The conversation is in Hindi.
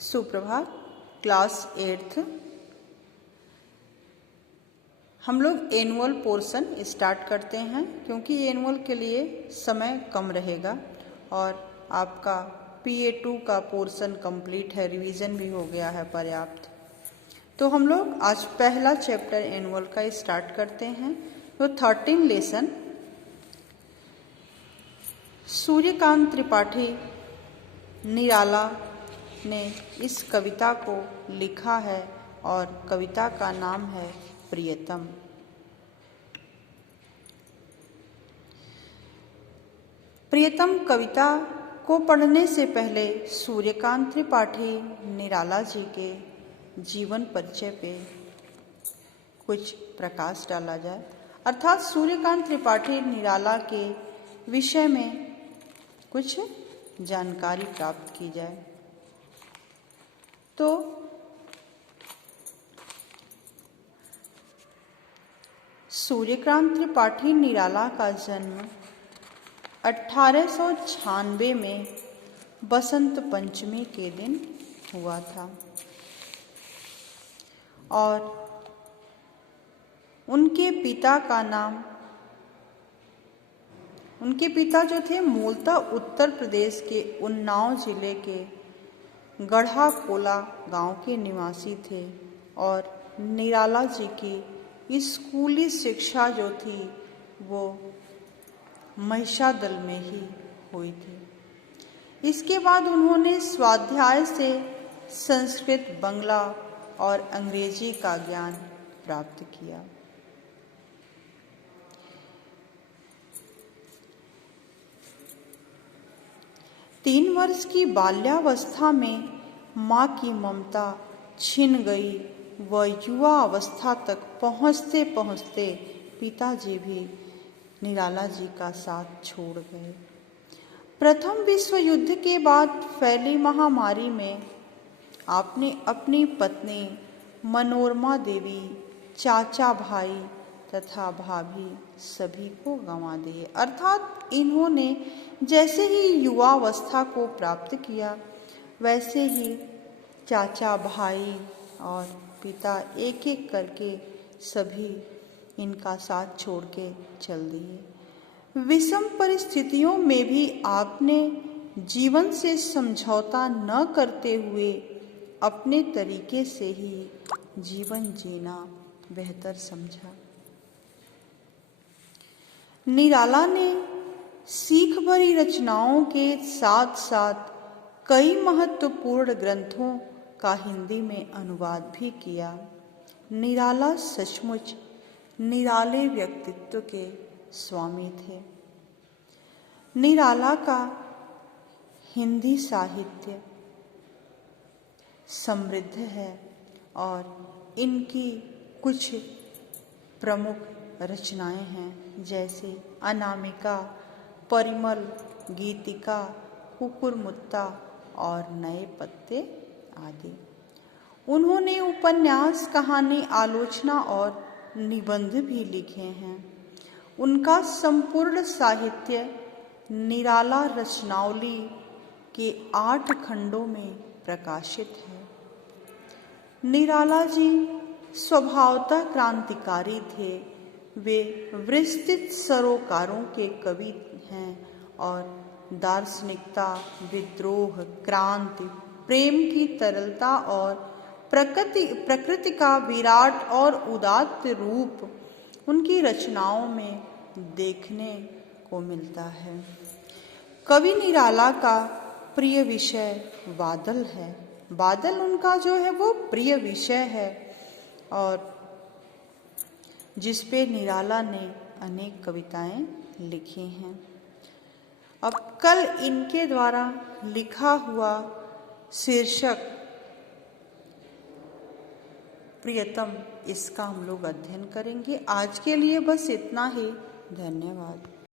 सुप्रभात। क्लास 8th हम लोग एनुअल पोर्शन स्टार्ट करते हैं क्योंकि एनुअल के लिए समय कम रहेगा और आपका PA2 का पोर्शन कंप्लीट है, रिवीजन भी हो गया है पर्याप्त। तो हम लोग आज पहला चैप्टर एनुअल का स्टार्ट करते हैं। तो 13 लेसन सूर्यकांत त्रिपाठी निराला ने इस कविता को लिखा है और कविता का नाम है प्रियतम। प्रियतम कविता को पढ़ने से पहले सूर्यकांत त्रिपाठी निराला जी के जीवन परिचय पे कुछ प्रकाश डाला जाए, अर्थात सूर्यकांत त्रिपाठी निराला के विषय में कुछ जानकारी प्राप्त की जाए। तो सूर्यकांत त्रिपाठी निराला का जन्म 1896 में बसंत पंचमी के दिन हुआ था और उनके पिता जो थे मूलतः उत्तर प्रदेश के उन्नाव जिले के गढ़ा कोला गांव के निवासी थे और निराला जी की स्कूली शिक्षा जो थी वो महिषादल में ही हुई थी। इसके बाद उन्होंने स्वाध्याय से संस्कृत, बंगला और अंग्रेजी का ज्ञान प्राप्त किया। तीन वर्ष की बाल्यावस्था में माँ की ममता छिन गई व युवा अवस्था तक पहुँचते पहुँचते पिताजी भी निराला जी का साथ छोड़ गए। प्रथम विश्व युद्ध के बाद फैली महामारी में आपने अपनी पत्नी मनोरमा देवी, चाचा भाई तथा भाभी सभी को गंवा दिए। अर्थात इन्होंने जैसे ही युवावस्था को प्राप्त किया वैसे ही चाचा, भाई और पिता एक एक करके सभी इनका साथ छोड़ के चल दिए। विषम परिस्थितियों में भी आपने जीवन से समझौता न करते हुए अपने तरीके से ही जीवन जीना बेहतर समझा। निराला ने सीख भरी रचनाओं के साथ साथ कई महत्वपूर्ण ग्रंथों का हिंदी में अनुवाद भी किया। निराला सचमुच निराले व्यक्तित्व के स्वामी थे। निराला का हिंदी साहित्य समृद्ध है और इनकी कुछ प्रमुख रचनाएं हैं जैसे अनामिका, परिमल, गीतिका, कुकुरमुत्ता और नए पत्ते आदि। उन्होंने उपन्यास, कहानी, आलोचना और निबंध भी लिखे हैं। उनका संपूर्ण साहित्य निराला रचनावली के 8 खंडों में प्रकाशित है। निराला जी स्वभावतः क्रांतिकारी थे। वे विस्तृत सरोकारों के कवि हैं और दार्शनिकता, विद्रोह, क्रांति, प्रेम की तरलता और प्रकृति का विराट और उदात्त रूप उनकी रचनाओं में देखने को मिलता है। कवि निराला का प्रिय विषय बादल है। बादल उनका जो है वो प्रिय विषय है और जिस पे निराला ने अनेक कविताएं लिखी हैं। अब कल इनके द्वारा लिखा हुआ शीर्षक प्रियतम, इसका हम लोग अध्ययन करेंगे। आज के लिए बस इतना ही। धन्यवाद।